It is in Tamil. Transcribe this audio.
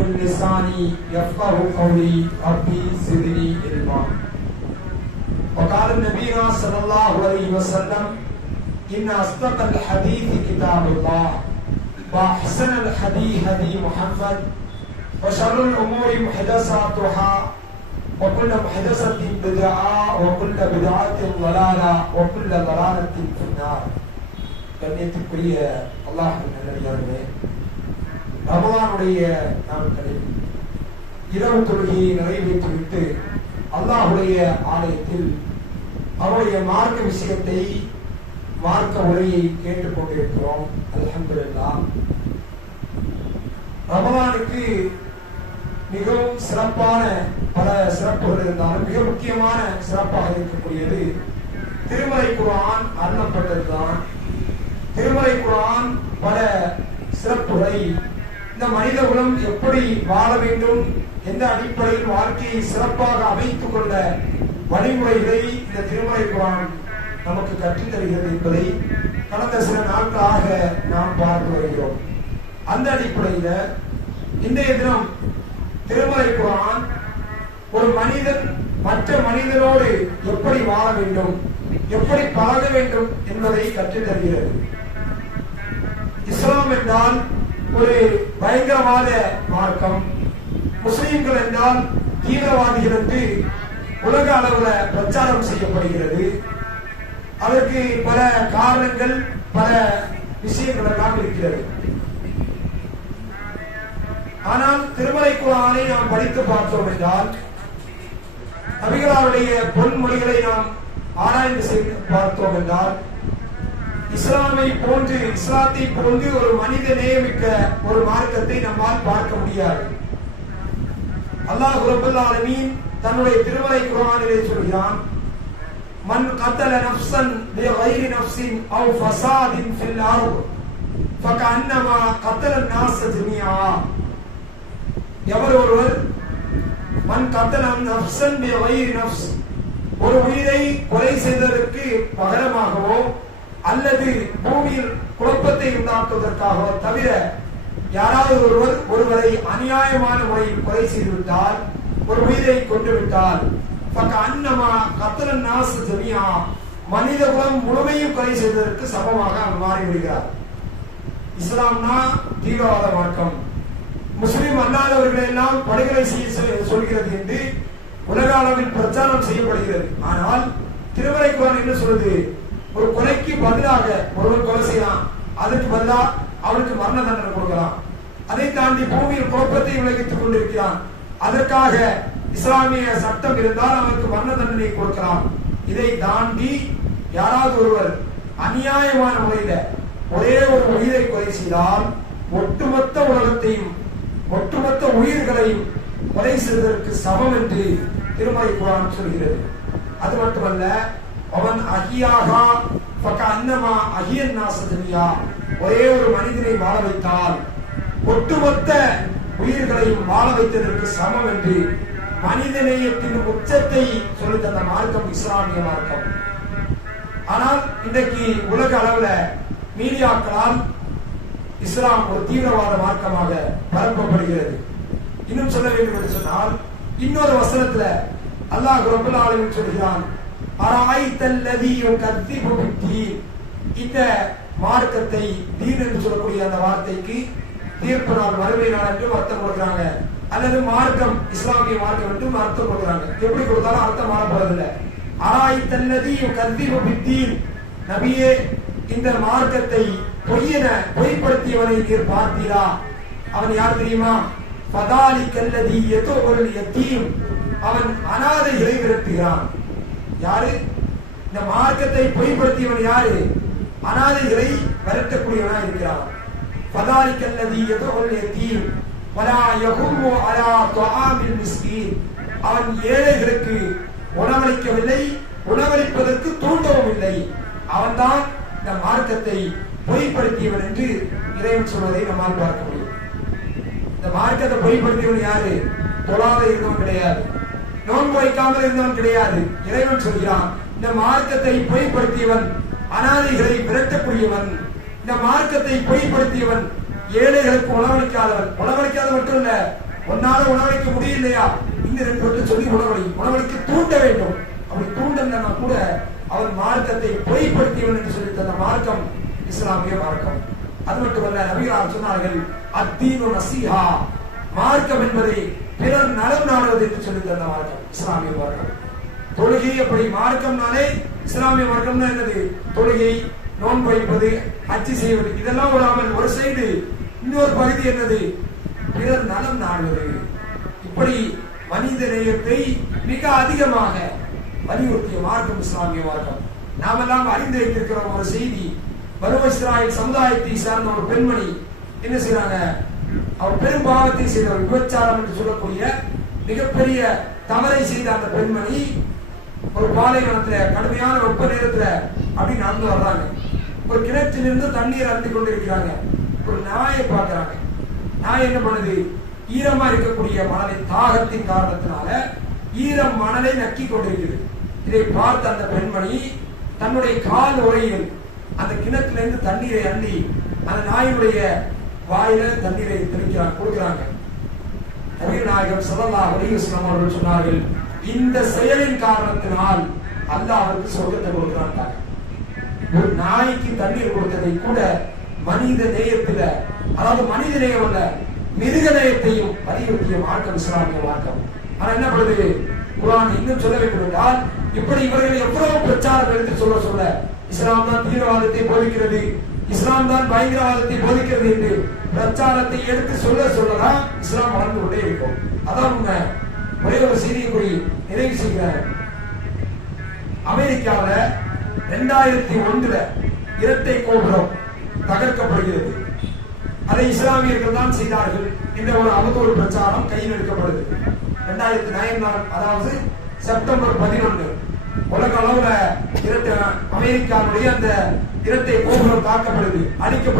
من لساني يفقهوا قولي ربي زدني علما. وقال النبي صلى الله عليه وسلم إن أصدق الحديث كتاب الله وأحسن الحديث هدي محمد وشر الأمور محدثاتها وكل محدثة بدعة وكل بدعة ضلالة وكل ضلالة في النار. கண்ணியத்திற்குரிய அல்லாஹ்வின் நல்லடியார்களே, ரமலானுடைய நாட்களில் இரவு தொழுகையை நிறைவேற்றிவிட்டு அல்லாஹ்வுடைய ஆலயத்தில் அவருடைய மார்க்க விஷயத்தை, மார்க்க உரையை கேட்டுக் கொண்டிருக்கிறோம். அல்ஹம்துலில்லாஹ். ரமலானுக்கு மிகவும் சிறப்பான பல சிறப்புகள் இருந்தாலும் மிக முக்கியமான சிறப்பாக இருக்கக்கூடியது திருமறை குர்ஆன் அருளப்பட்டதுதான். திருமறை குர்ஆன் பல சிறப்புகளை, இந்த மனித குலம் எப்படி வாழ வேண்டும், எந்த அடிப்படையில் வாழ்க்கையை சிறப்பாக அமைத்துக் கொள்ள வழிமுறைகளை இந்த திருமறை குர்ஆன் நமக்கு கற்றுத் தருகிறது என்பதை கடந்த சில நாட்களாக நாம் பார்த்து வருகிறோம். அந்த அடிப்படையில் இன்றைய தினம் திருமறை குர்ஆன் ஒரு மனிதன் மற்ற மனிதனோடு எப்படி வாழ வேண்டும், எப்படி பழக வேண்டும் என்பதை கற்றுத் தருகிறது. இஸ்லாம் என்றால் ஒரு பயங்கரவாத மார்க்கம், முஸ்லிம்கள் என்றால் தீவிரவாதிகள் என்று உலக அளவில் பிரச்சாரம் செய்யப்படுகிறது. அதற்கு பல காரணங்கள், பல விஷயங்கள் எல்லாம் இருக்கிறது. ஆனால் திருமறை குர்ஆனை நாம் படித்து பார்த்தோம் என்றால், நபிகளாருடைய பொன்மொழிகளை நாம் ஆராய்ந்து செய்து பார்த்தோம் என்றால், இஸ்லாத்தை போன்று ஒரு மனித நேயமிக்க ஒரு மார்க்கத்தை நம்மால் பார்க்க முடியாது. அல்லாஹ் ரப்பல் ஆலமீன் தன்னுடைய திருமறை குர்ஆனிலே சொல்கிறான், மன் கத்தல நஃப்ஸன் பிகைரி நஃப்ஸின் அவ் ஃபஸாதின் ஃபில் அர்த் ஃபகஅன்னமா கத்தல الناس ஜமீஆ. எவர் ஒருவர் மன் கத்தல நஃப்ஸன் பிகைரி நஃப்ஸ், ஒரு உயிரை கொலை செய்ததற்கு பகரமாகவோ அல்லது பூமியில் குழப்பத்தை உண்டாக்குவதற்காக தவிர யாராவது ஒருவரை அநியாயமான முறையில் கொலை செய்துவிட்டால், ஒரு உயிரை கொண்டு விட்டால், அன்னமா கத்தலன் நாச ஜமியா, மனித குலம் முழுமையும் கொலை செய்ததற்கு சமமாக அவர் மாறிவிடுகிறார். இஸ்லாம்னா தீவிரவாத மார்க்கம், முஸ்லிம் அல்லாதவர்களை எல்லாம் படுகொலை செய்ய சொல்கிறது என்று உலக அளவில் பிரச்சாரம் செய்யப்படுகிறது. ஆனால் திருமறை குர்ஆன் என்ன சொல்றது? ஒரு கொலைக்கு பதிலாக ஒருவர் கொலை செய்யலாம், அதற்கு பதிலாக அவருக்கு மரண தண்டனை கொடுக்கலாம். அதை தாண்டி பூமியில் குழப்பத்தை விளைவித்துக் கொண்டிருக்கிறான், அதற்காக இஸ்லாமிய சட்டம் இருந்தால் அவருக்கு மரண தண்டனை கொடுக்கலாம். இதை தாண்டி யாராவது ஒருவர் அநியாயமான முறையில ஒரே ஒரு உயிரை கொலை செய்தால் ஒட்டுமொத்த உலகத்தையும் ஒட்டுமொத்த உயிர்களையும் கொலை செய்வதற்கு சமம் என்று திருமறை குர்ஆன் சொல்கிறது. அது மட்டுமல்ல, அவன் அஹியாகா ஃபகஅன்னமா அஹியன் நாஸ ஜமீஆ, ஒரே ஒரு மனிதனை வாழ வைத்தால் ஒட்டுமொத்த உயிர்களையும் வாழ வைத்ததற்கு சமம் என்று மனிதநேயத்தின் உச்சத்தை சொல்லி தந்த மார்க்கம் இஸ்லாமிய மார்க்கம். ஆனால் இன்றைக்கு உலக அளவுல மீடியாக்களால் இஸ்லாம் ஒரு தீவிரவாத மார்க்கமாக பரப்பப்படுகிறது. இன்னும் சொல்ல வேண்டும் என்று சொன்னால், இன்னொரு வசனத்துல அல்லாஹ் ரப்பல் ஆலமீன் சொல்கிறான், அராய்தல்லதி யுகத்திபு பித்தீன். இந்த மார்க்கத்தை, தீன் என்று சொல்லக்கூடிய அந்த வார்த்தைக்கு தீர்ப்பு நாள், மறுமை நாள் என்று அர்த்தம் கொடுக்கிறாங்க, அல்லது மார்க்கம் இஸ்லாமிய மார்க்கம் என்று அர்த்தம் கொடுக்கிறாங்க. எப்படி கொடுத்தாலும் அர்த்தம் மாறப்போறதில்லை. அராய்தல்லதி யுகத்திபு பித்தீன், நபியே இந்த மார்க்கத்தை பொய்ப்படுத்தியவனை நீர் பார்த்தீரா? அவன் யார் தெரியுமா? ஃபதாலிகல்லதி யதுல் யதீம், அவன் அனாதைகளை விரட்டுகிறான். யாரு? இந்த மார்க்கத்தை பொய்ப்படுத்தியவன் யாரு? அனாதைகளை விரட்டக்கூடியவனா இருக்கிறான். ஃபதாலிகல்லதி யதுல் யதீம் வலா யஹும்மு அலா துஆமில் மிஸ்கீன், அவன் ஏழைகளுக்கு உணவளிக்கவில்லை, உணவளிப்பதற்கு தூண்டவும் இல்லை. அவன்தான் இந்த மார்க்கத்தை பொய்ப்படுத்தியவன் என்று இறைவன் சொல்வதை நம்மால் பார்க்க முடியும். இந்த மார்க்கத்தை பொய்ப்படுத்தியவன் யாரு? தொழாத இருந்தவன் கிடையாது, நோன்பு வைக்காமல் இருந்தவன் கிடையாது. இறைவன் சொல்கிறான், இந்த மார்க்கத்தை பொய்ப்படுத்தியவன் அனாதைகளை விரட்டக்கூடியவன், இந்த மார்க்கத்தை பொய்ப்படுத்தியவன் ஏழைகளுக்கு உணவளிக்காதவன். உணவளிக்காத மட்டும் இல்ல, உன்னால உணவளிக்க முடியலையா, இன்னும் 2 பேருக்கு சொல்லி உணவளிக்க தூண்ட வேண்டும். அப்படி தூண்டனா கூட அவன் மார்க்கத்தை பொய்ப்படுத்தியவன் என்று சொல்லி தந்த மார்க்கம் இஸ்லாமிய மார்க்கம். அது மட்டுமல்ல, நபிகளார் சொன்னார்கள், அத்தீனு நசீஹா, மார்க்கம் என்பதை பிறர் நலம் நாடுவது என்று சொல்லி தந்த மார்க்கம் இஸ்லாமிய மார்க்கம். தொழுகை அப்படி மார்க்கம்னாலே இஸ்லாமிய மார்க்கம் தான் என்னது? தொழுகை, நோன்பு வைப்பது, ஹஜ் செய்வது, இதெல்லாம் ஒரு அமல். ஒரு சைடு இன்னொரு பகுதி என்னது? பிறர் நலம் நாடுவது. இப்படி மனித நேயத்தை மிக அதிகமாக வலியுறுத்திய மார்க்கம் இஸ்லாமிய மார்க்கம். நாமெல்லாம் அறிந்து வைத்திருக்கிற ஒரு செய்தி, பனு இஸ்ராயேல் சமுதாயத்தை சார்ந்த ஒரு பெண்மணி என்ன செய்யறாங்க? அவர் பெரும் பாவத்தை செய்த விபச்சாரம் என்று சொல்லக்கூடிய மிகப்பெரிய தவறை செய்த அந்த பெண்மணி ஒரு பாலைவனத்துல கடுமையான வெப்ப நேரத்துல அப்படி நடந்து வர்றாங்க. ஒரு கிணற்றிலிருந்து தண்ணீர் அருந்தி கொண்டிருக்கிறாங்க. ஒரு நாயை பார்க்கிறாங்க. நாய் என்ன பண்ணுது? ஈரமா இருக்கக்கூடிய மணலை, தாகத்தின் காரணத்தினால ஈரம் மணலை நக்கி கொண்டிருக்கிறது. இதை பார்த்த அந்த பெண்மணி தன்னுடைய கால் உரையில் அந்த கிணற்றிலிருந்து தண்ணீரை அள்ளி அந்த நாயினுடைய வாயில தண்ணீரை தெளிக்கிறாங்க, கொடுக்கிறாங்க. நபிகள் நாயகம் ஸல்லல்லாஹு அலைஹி வஸல்லம் அவர்கள் சொன்னார்கள், இந்த செயலின் காரணத்தினால் அல்லாஹ் அவருக்கு சொர்க்கத்தை கொடுக்கிறான். ஒரு நாய்க்கு தண்ணீர் கொடுத்ததை கூட மனித நேயத்துல, அதாவது மனித நேயம் அல்ல, மிருக நேயத்தையும் வலியுறுத்திய மார்க்கம் இஸ்லாமிய மார்க்கம். ஆனா என்ன பண்ணுது? குர்ஆன் இன்னும் சொல்ல வேண்டும் என்றால், இப்படி இவர்கள் எவ்வளவு பிரச்சாரம் எடுத்து சொல்ல இஸ்லாம் தான் தீவிரவாதத்தை போதிக்கிறது, இஸ்லாம் தான் பயங்கரவாதத்தை போதிக்கிறது என்று பிரச்சாரத்தை எடுத்து சொல்லலாம் இஸ்லாம் வளர்ந்து கொண்டே இருக்கும். அதான் உண்மை. ஒரே ஒரு செய்தியை கூறி நிறைவு செய்கிறார். அமெரிக்காவில் 2001 இரட்டை கோபுரம் தகர்க்கப்படுகிறது. அதை இஸ்லாமியர்கள் தான் செய்தார்கள் என்ற ஒரு அவதூறு பிரச்சாரம் கையில் எடுக்கப்படுது. 2009, அதாவது செப்டம்பர் 11 உலக அளவுல அமெரிக்காவுடைய அந்த இரட்டை கோபுரம் தாக்கப்படுது, அழிக்கப்படுது.